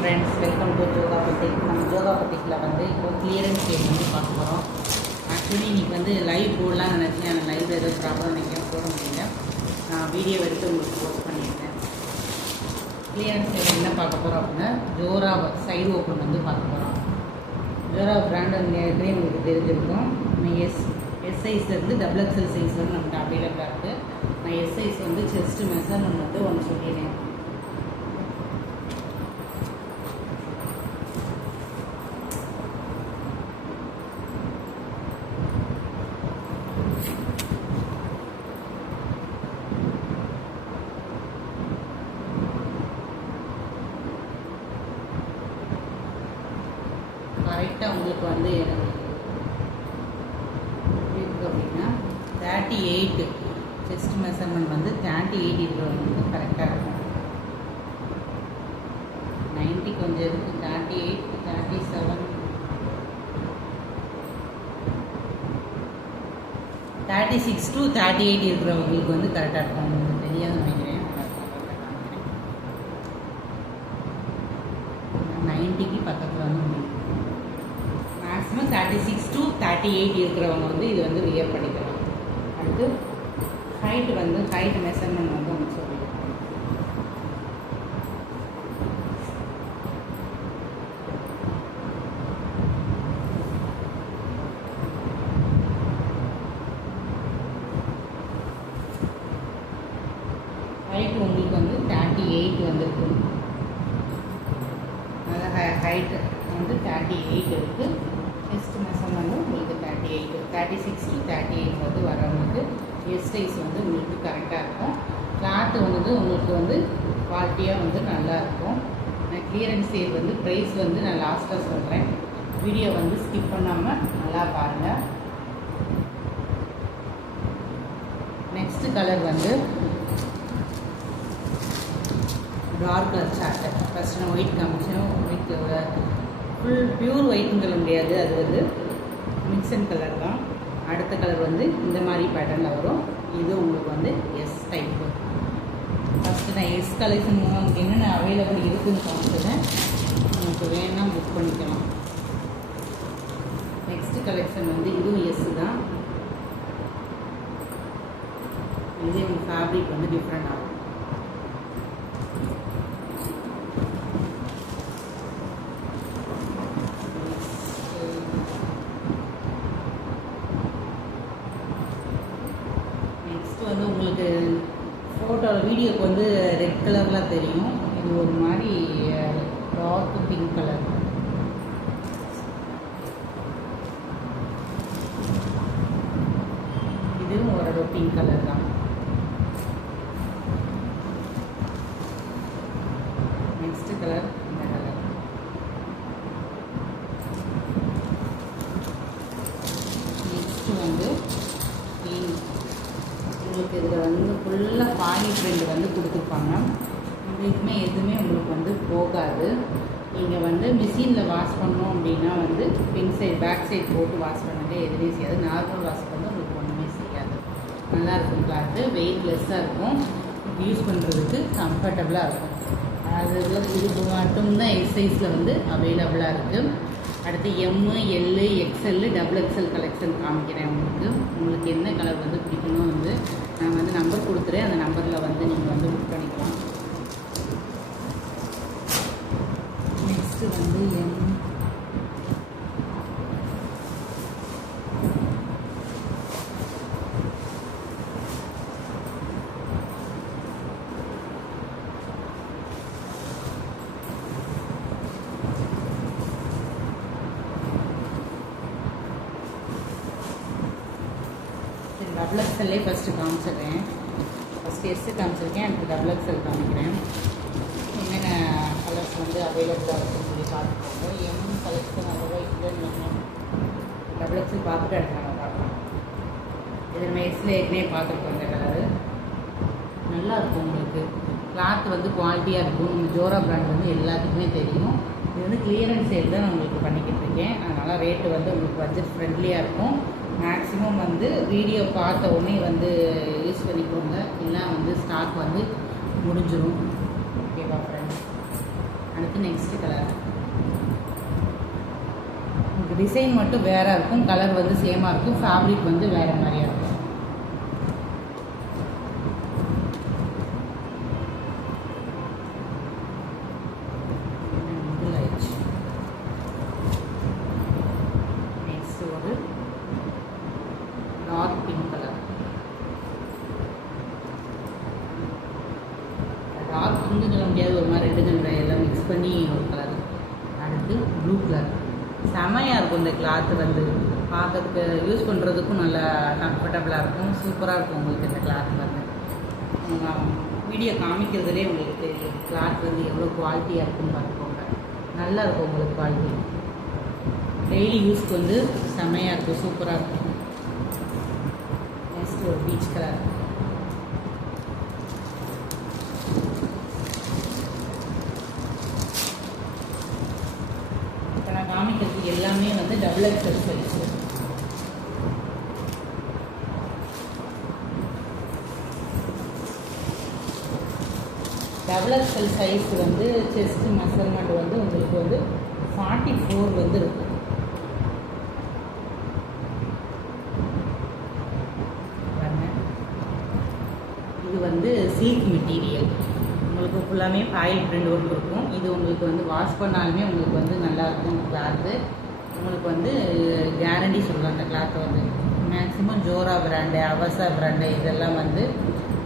Friends, welcome to Joga Pathik. நம்ம ஜோகா பத்திக்கில் வந்து இப்போ கிளியரன்ஸ் சேல் வந்து பார்க்க போகிறோம். ஆக்சுவலி இன்றைக்கி வந்து லைவ் போடலாம்னு நினச்சேன். ஆனால் லைவ் ஏதோ ப்ராப்ளம் நினைக்கிறேன், போட முடியல. நான் வீடியோ எடுத்து உங்களுக்கு போஸ்ட் பண்ணியிருக்கேன். கிளியரன்ஸ் சேல் என்ன பார்க்க போகிறோம் அப்படின்னா, ஜோரா சைடு ஓப்பன் வந்து பார்க்க போகிறோம். ஜோரா பிராண்ட் நேரத்துலேயே உங்களுக்கு தெரிஞ்சிருக்கும். எஸ் சைஸ்லேருந்து டபுள் எக்ஸல் சைஸ் வந்து நம்மகிட்ட அவைலபிளாக இருக்குது. நான் எஸ் சைஸ் வந்து செஸ்ட்டு மெஷர்மெண்ட் வந்து ஒன்று சொல்லிடுறேன். கரெக்டாக உங்களுக்கு வந்து இருக்கு அப்படின்னா 38 செஸ்ட் மெஷர்மெண்ட் வந்து 38 இருக்கிறவங்க வந்து கரெக்டாக இருக்கும். 90 கொஞ்சம் இருக்குது, 38, 37, 36 to 38 இருக்கிறவங்களுக்கு வந்து கரெக்டாக இருக்கும். உங்களுக்கு தெரியாது நினைக்கிறேன். 90க்கு பக்கத்தில் வந்து மேக்ஸிமம் 36 to 38 இருக்கிறவங்க வந்து இது வந்து வியர் பண்ணிக்கலாம். அடுத்து ஹைட் வந்து ஹைட் மெஷர்மெண்ட் வந்து ஒன்று சொல்லிடுறேன். ஹைட் உங்களுக்கு வந்து 38 வந்துருக்கு. அதாவது ஹைட் வந்து 38 இருக்குது. செஸ்ட் மெஷர்மெண்ட் உங்களுக்கு 38, 36 to 38 வந்து வரவங்களுக்கு எஸ் சைஸ் வந்து உங்களுக்கு கரெக்டாக இருக்கும். கிளாத்து வந்து உங்களுக்கு வந்து குவாலிட்டியாக வந்து நல்லாயிருக்கும். நான் கிளியரன்ஸ் சேல் வந்து ப்ரைஸ் வந்து நான் லாஸ்ட்டாக சொல்கிறேன். வீடியோ வந்து ஸ்கிப் பண்ணாமல் நல்லா பாருங்கள். நெக்ஸ்ட்டு கலர் வந்து டார்க் கலர் சார்ட்டு. ஃபஸ்ட்டு நான் ஒயிட் காமிச்சேன். ஒயிட் ஃபுல் பியூர் ஒயிட்னு சொல்ல முடியாது, அது வந்து மிக்சன் கலர் தான். அடுத்த கலர் வந்து இந்த மாதிரி பேட்டர்னில் வரும். இது உங்களுக்கு வந்து எஸ் டைப்பு. ஃபஸ்ட்டு நான் எஸ் கலெக்ஷன் உங்களுக்கு என்னென்ன அவைலபிள் இருக்குதுன்னு காமிச்சிட்டேன். உங்களுக்கு வேணும்னா புக் பண்ணிக்கலாம். நெக்ஸ்ட்டு கலெக்ஷன் வந்து இதுவும் எஸ் தான். இதே உங்கள் ஃபேப்ரிக் வந்து டிஃப்ரெண்ட் ஆகும். வந்து உங்களுக்கு ஃபோட்டோவில் வீடியோக்கு வந்து ரெட் கலரில் தெரியும். இது ஒரு மாதிரி டார்க் பிங்க் கலர். இதுவும் ஒரு பிங்க் கலர் தான். நெக்ஸ்ட் கலர் இந்த கலர். நெக்ஸ்ட் வந்து உங்களுக்கு இதில் வந்து ஃபுல்லாக பாடி பிரிண்ட் வந்து கொடுத்துருப்பாங்க. இதுக்குமே எதுவுமே உங்களுக்கு வந்து போகாது. நீங்கள் வந்து மிஷினில் வாஷ் பண்ணோம் அப்படின்னா வந்து பின் சைட் பேக் சைட் போட்டு வாஷ் பண்ணவே எதுவுமே செய்யாது. நார்மல் வாஷ் பண்ண உங்களுக்கு ஒன்றுமே செய்யாது. நல்லாயிருக்கும். கிளாத்து வெயிட்லெஸ்ஸாக இருக்கும். யூஸ் பண்ணுறதுக்கு கம்ஃபர்டபுளாக இருக்கும். அது இது மட்டும்தான் எஸ் சைஸில் வந்து அவைலபிளாக இருக்குது. அடுத்து எம்மு, எல்லு, எக்ஸ்எல்லு, டபுள் எக்ஸ்எல் கலெக்ஷன் காமிக்கிறேன். உங்களுக்கு என்ன கலர் வந்து பிடிக்கணும் வந்து நான் வந்து நம்பர் கொடுத்துறேன். அந்த நம்பரில் வந்து நீங்கள் வந்து புக் பண்ணிக்கலாம். நெக்ஸ்ட்டு வந்து எம் டபுள் எக்ஸ்எல்லே ஃபஸ்ட்டு காமிச்சிடுறேன். ஃபஸ்ட்டு எஸ்ஸு காமிச்சிருக்கேன். எனக்கு டபுள் எக்ஸ்எல் காமிக்கிறேன். என்னென்ன கலர்ஸ் வந்து அவைலபிளாக இருக்குன்னு சொல்லி பார்த்துக்கோங்க. எம் கலெக்ஷன் அவ்வளோவா இல்லைன்னு டபுள் எக்ஸ்எல் பார்த்துட்டு அடுத்து நம்ம பார்க்கலாம். இது நம்ம எஸ்ஸில் ஏற்கனவே பார்த்துருக்கோம். இந்த கலரு நல்லாயிருக்கும். உங்களுக்கு கிளாத் வந்து குவாலிட்டியாக இருக்கும். நம்ம ஜோரா பிராண்ட் வந்து எல்லாத்துக்குமே தெரியும். இது வந்து கிளியரன்ஸ் சேல் தான் நான் உங்களுக்கு பண்ணிக்கிட்டு இருக்கேன். அதனால் ரேட்டு வந்து உங்களுக்கு பட்ஜெட் ஃப்ரெண்ட்லியாக இருக்கும். மேக்ஸிமம் வந்து வீடியோ பார்த்த உடனே வந்து யூஸ் பண்ணிக்கோங்க. இல்லை வந்து ஸ்டாக் வந்து முடிஞ்சிடும். ஓகேவா ஃப்ரெண்ட்ஸ்? அடுத்து நெக்ஸ்ட் கலர். டிசைன் மட்டும் வேறு இருக்கும், கலர் வந்து சேமாக இருக்கும், ஃபேப்ரிக் வந்து வேறு மாதிரியாக இருக்கும். நெக்ஸ்ட் ஒரு dark pink colour. Dark pink சொல்ல முடியாது, ஒரு மாதிரி ரெண்டு கலர் எல்லாம் மிக்ஸ் பண்ணி ஒரு கலர். அடுத்து ப்ளூ கலர். செமையாக இருக்கும் இந்த கிளாத்து வந்து பார்க்கறதுக்கு, யூஸ் பண்ணுறதுக்கும் நல்லா கம்ஃபர்டபுளாக இருக்கும், சூப்பராக இருக்கும் உங்களுக்கு இந்த கிளாத் வந்து. வீடியோ காமிக்கிறதுலே உங்களுக்கு தெரியும் கிளாத் வந்து எவ்வளோ குவாலிட்டியாக இருக்குன்னு பார்த்துக்கோங்க. நல்லா இருக்கும் உங்களுக்கு குவாலிட்டி, டெய்லி யூஸ்க்கு வந்து செமையாக இருக்கும், சூப்பராக இருக்கும். நெக்ஸ்ட் ஒரு பீச் கலர். காமிக்கிறதுக்கு எல்லாமே வந்து double XL size. Double XL size வந்து செஸ்ட் மெஷர்மெண்ட் வந்து உங்களுக்கு வந்து 44 வந்து இருக்கும். இது வந்து சில்க் மெட்டீரியல், உங்களுக்கு ஃபுல்லாமே பாயில் பிரிண்ட் ஒர்க் இருக்கும். இது உங்களுக்கு வந்து வாஷ் பண்ணாலுமே உங்களுக்கு வந்து நல்லாயிருக்கும் கிளாத்து. உங்களுக்கு வந்து கேரண்டி சொல்லலாம் அந்த கிளாத்தை வந்து. மேக்ஸிமம் ஜோரா பிராண்டு, அவசா பிராண்டு இதெல்லாம் வந்து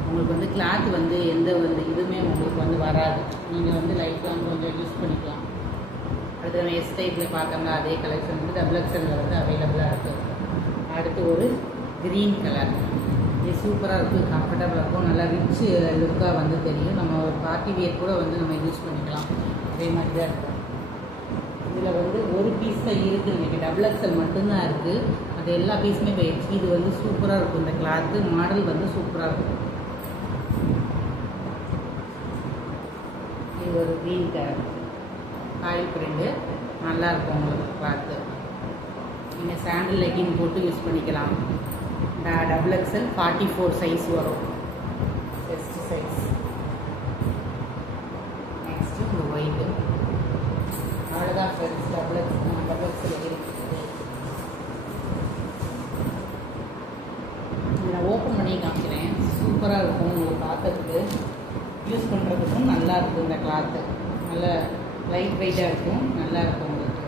உங்களுக்கு வந்து கிளாத் வந்து எந்த வந்து இதுவுமே உங்களுக்கு வந்து வராது. நீங்கள் வந்து லைஃப் லாங் கொஞ்சம் யூஸ் பண்ணிக்கலாம். அடுத்து நம்ம எஸ் டைப்பில் பார்க்கங்க, அதே கலெக்ஷன் வந்து டபுள் எக்ஸலில் வந்து அவைலபிளாக இருக்குது. அடுத்து ஒரு க்ரீன் கலர். இது சூப்பராக இருக்குது, கம்ஃபர்டபுளாக இருக்கும், நல்லா ரிச் லுக்காக வந்து தெரியும். நம்ம ஒரு பார்ட்டி வியர் கூட வந்து நம்ம யூஸ் பண்ணிக்கலாம், அதே மாதிரி தான் இருக்கும். இதில் வந்து ஒரு பீஸ் தான் இருக்குது, இன்றைக்கி டபுள் எக்ஸல் மட்டும்தான் இருக்குது, அது எல்லா பீஸுமே போயிடுச்சு. இது வந்து சூப்பராக இருக்கும், இந்த கிளாத்து மாடல் வந்து சூப்பராக இருக்கும். இது ஒரு க்ரீன் கலர் ஆயில் பிரிண்டு, நல்லாயிருக்கும் உங்களுக்கு கிளாத்து. நீங்கள் சாண்டில் லெக்கின் போட்டு யூஸ் பண்ணிக்கலாம். டபுள் எக்ஸல் 44 சைஸ் வரும், செஸ்ட் சைஸ். நெக்ஸ்ட்டு இந்த ஒயிட்டு. அவ்வளோதான் ஃப்ரெண்ட்ஸ், டபுள் எக்ஸல் இருக்குது. நான் ஓப்பன் பண்ணி காமிக்கிறேன், சூப்பராக இருக்கும் உங்களுக்கு பார்க்கறதுக்கு, யூஸ் பண்ணுறதுக்கும் நல்லா இருக்கும். இந்த கிளாத்து நல்ல லைட் வெயிட்டாக இருக்கும், நல்லாயிருக்கும் உங்களுக்கு.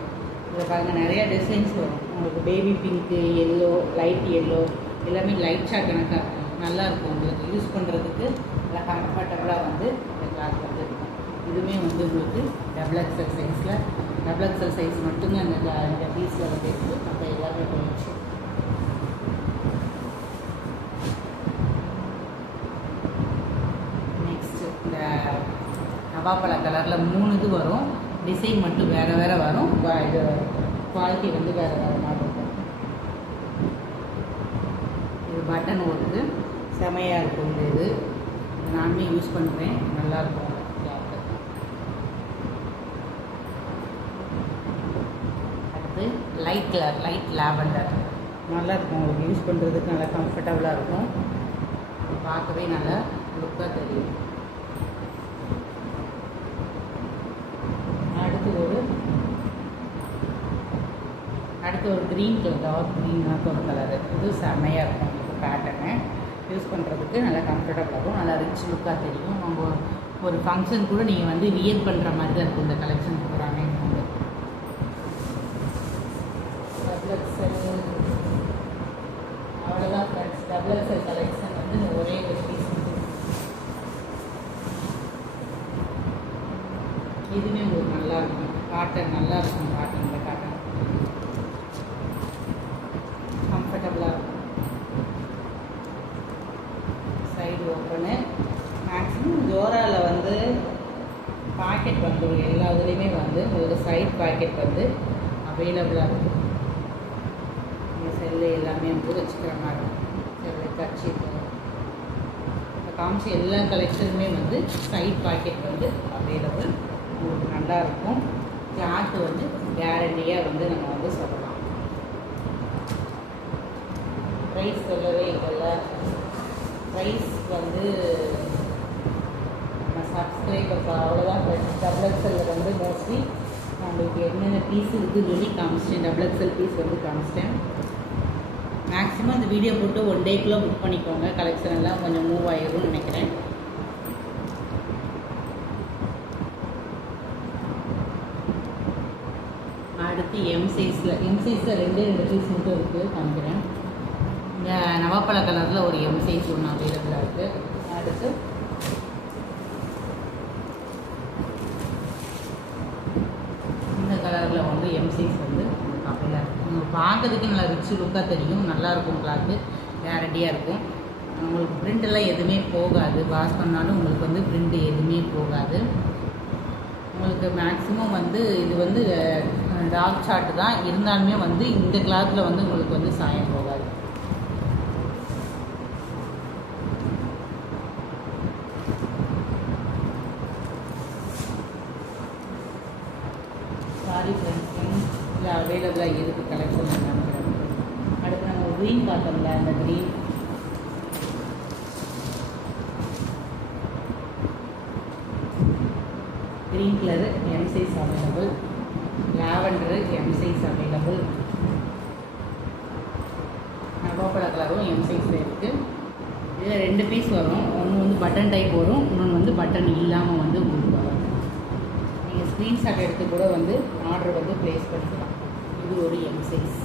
இதில் பாருங்கள் நிறையா டிசைன்ஸ் வரும் உங்களுக்கு. Baby pink, yellow, light yellow, எல்லாமே லைட் ஷார்ட் கணக்காக இருக்கும், நல்லாயிருக்கும் உங்களுக்கு. யூஸ் பண்ணுறதுக்கு நல்லா கம்ஃபர்டபுளாக வந்து இந்த கிளாத் வந்து இருக்கும். இதுவுமே வந்து உங்களுக்கு டபுள் எக்ஸல் சைஸில், டபுள் எக்ஸல் சைஸ் மட்டும்தான் இந்த பீஸில் வந்து இருக்குது, மற்ற எல்லாமே போயிடுச்சு. நெக்ஸ்ட்டு இந்த நவாப்பழ கலரில் 3 இது வரும், டிசைன் மட்டும் வேறு வேறு வரும், இது குவாலிட்டி வந்து வேறு வேறு மாதிரி இருக்கும். இது பட்டன் ஓடுது, செமையாக இருக்கும். இது நானுமே யூஸ் பண்ணுறேன், நல்லாயிருக்கும் கிளாத்து. அடுத்து லைட் கலர், லைட் லாவெண்டர், நல்லாயிருக்கும் உங்களுக்கு. யூஸ் பண்ணுறதுக்கு நல்லா கம்ஃபர்டபுளாக இருக்கும், பார்க்கவே நல்லா லுக்காக தெரியும். அடுத்து ஒரு க்ரீன் கலர், டார்க் க்ரீனாக ஒரு கலரு. இது செம்மையாக இருக்கும் உங்களுக்கு பேட்டர்னு. யூஸ் பண்ணுறதுக்கு நல்லா கம்ஃபர்டபுளாக இருக்கும், நல்லா ரிச் லுக்காக தெரியும். நம்ம ஒரு ஃபங்க்ஷன் கூட நீங்கள் வந்து வியர் பண்ணுற மாதிரி தான் இருக்கும் இந்த கலெக்ஷன் போகிறாங்க. டபுள் எக்ஸல் அவ்வளோதான் ஃப்ரெண்ட்ஸ். டபுள் எக்ஸல் கலெக்ஷன் வந்து ஒரே ஒரு பீஸ். இதுவுமே உங்களுக்கு நல்லாயிருக்கும், காட்டன் நல்லாயிருக்கும். காட்டனில் காட்டன் கம்ஃபர்டபுளாக இருக்கும். Side open. மேக்ஸிமம் ஜோராவில் வந்து பாக்கெட் வந்துடும், எல்லா இதுலேயுமே வந்து உங்களுக்கு சைட் பாக்கெட் வந்து அவைலபிளாக இருக்கும். இந்த செல்லு எல்லாமே வந்து வச்சுக்கிற மாதிரி இருக்கும். செல்லு கட்சி இப்போ காமிச்சு எல்லா கலெக்ஷனுமே வந்து சைட் பாக்கெட் வந்து அவைலபிள். உங்களுக்கு நல்லாயிருக்கும். கிளாத்து வந்து கேரண்டியாக வந்து நம்ம வந்து சொல்லலாம். ப்ரைஸ் சொல்லவே இல்லை. ப்ரைஸ் வந்து நம்ம சப்ஸ்கிரைபர்ஸ் அவ்வளோதான் ஃப்ரெண்ட்ஸ். டபுள் எக்ஸலில் வந்து மோஸ்ட்லி நம்மளுக்கு என்னென்ன பீஸ் இருக்குதுன்னு சொல்லி காமிச்சிட்டேன். டபுள் எக்ஸல் பீஸ் வந்து காமிச்சிட்டேன். மேக்ஸிமம் அந்த வீடியோ போட்டு 1 டேக்குள்ளே புக் பண்ணிக்கோங்க. கலெக்ஷன் எல்லாம் கொஞ்சம் மூவ் ஆகிரும்னு நினைக்கிறேன். அடுத்து எம் சைஸில் 2 பீஸ் மட்டும் இருக்குது காமிக்கிறேன். இந்த நவாப்பழ கலரில் ஒரு எம் சைஸ் ஒன்று அவைலபிளாக இருக்குது. அடுத்து இந்த கலரில் வந்து எம் சைஸ் வந்து அவைலபிளாக இருக்குது. உங்களுக்கு பார்க்கறதுக்கு நல்லா ரிச் லுக்காக தெரியும். நல்லாயிருக்கும். கிளாத்து கேரண்டியாக இருக்கும். உங்களுக்கு பிரிண்டெல்லாம் எதுவுமே போகாது. வாஷ் பண்ணாலும் உங்களுக்கு வந்து பிரிண்ட் எதுவுமே போகாது. உங்களுக்கு மேக்ஸிமம் வந்து இது வந்து டார்க் சார்ட் தான் இருந்தாலுமே வந்து இந்த கிளாத்தில் வந்து உங்களுக்கு வந்து சாயம் போகாது. சாரி ஃப்ரெண்ட்ஸ், இல்லை அவைலபிளாக இருக்குது கலெக்ஷன் நினைக்கிறேன். அடுத்து நம்ம க்ரீன் பார்த்தோம்ல, அந்த green colour M size available. Lavender M size available. நவாப்பழ கலரும் எம் சைஸில் இருக்குது. இதில் 2 பீஸ் வரும். ஒன்று வந்து பட்டன் டைப் வரும், இன்னொன்று வந்து பட்டன் இல்லாமல் வந்து உங்களுக்கு வரும். நீங்கள் ஸ்க்ரீன்ஷாட் எடுத்து கூட வந்து ஆர்டர் வந்து ப்ளேஸ் பண்ணிக்கலாம். இது ஒரு எம் சைஸ்.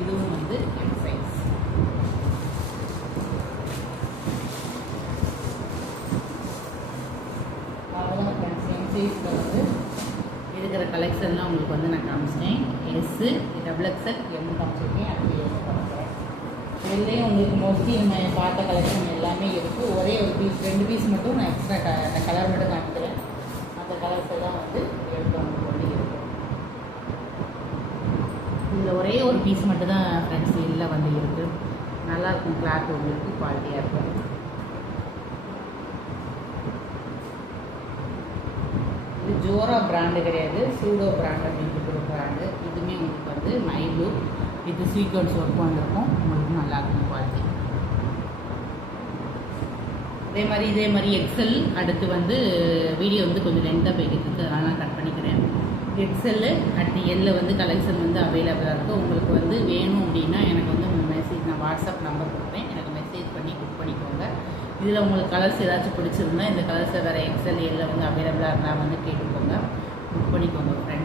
இதுவும் வந்து எம் சைஸ். சைஸில் வந்து இருக்கிற கலெக்ஷன்லாம் உங்களுக்கு வந்து நான் காமிச்சிட்டேன். எஸ்ஸு, டபுள் எக்ஸல், எம் காமிச்சிருக்கேன். அடுத்து எஸ் காமிச்சிட்டேன். இதுலேயும் உங்களுக்கு மோஸ்ட்லி நம்ம பார்த்த கலெக்ஷன் எல்லாமே இருக்குது. ஒரே ஒரு பீஸ் 2 பீஸ் மட்டும் நான் எக்ஸ்ட்ரா அந்த கலர் மட்டும் காமிக்கிறேன். அந்த கலர்ஸ் எல்லாம் வந்து எடுத்து உங்களுக்கு வந்து இருக்கும். இதில் ஒரே ஒரு பீஸ் மட்டும் தான் ஃப்ரெண்ட்ஸ் இல்லை வந்து இருக்குது. நல்லாயிருக்கும். கிளாத் உங்களுக்கு குவாலிட்டியாக இருக்கும். இது ஜோரா பிராண்டு கிடையாது, சூடோ பிராண்ட் அப்படின்ட்டு ஒரு பிராண்டு. இதுவுமே உங்களுக்கு வந்து மைலு வித் சீக்வன்ஸ் ஒர்க் வந்திருக்கும். உங்களுக்கு நல்லாயிருக்கும் குவாலிட்டி. இதே மாதிரி எக்ஸல். அடுத்து வந்து வீடியோ வந்து கொஞ்சம் லென்த்தாக போய்கிட்டு இருக்குது, அதனால் நான் கட் பண்ணிக்கிறேன். எக்ஸல்லு அடுத்து எல்ல வந்து கலெக்ஷன் வந்து அவைலபிளாக இருக்குது. உங்களுக்கு வந்து வேணும் அப்படின்னா எனக்கு வந்து மெசேஜ், நான் வாட்ஸ்அப் நம்பர் கொடுப்பேன், எனக்கு மெசேஜ் பண்ணி புக் பண்ணிக்கோங்க. இதில் உங்களுக்கு கலர்ஸ் ஏதாச்சும் பிடிச்சிருந்தா இந்த கலர்ஸை வேறு எக்ஸல் எல்ல வந்து அவைலபிளாக இருந்தால் வந்து கேட்டுக்கோங்க, புக் பண்ணிக்கோங்க ஃப்ரெண்ட்ஸ்.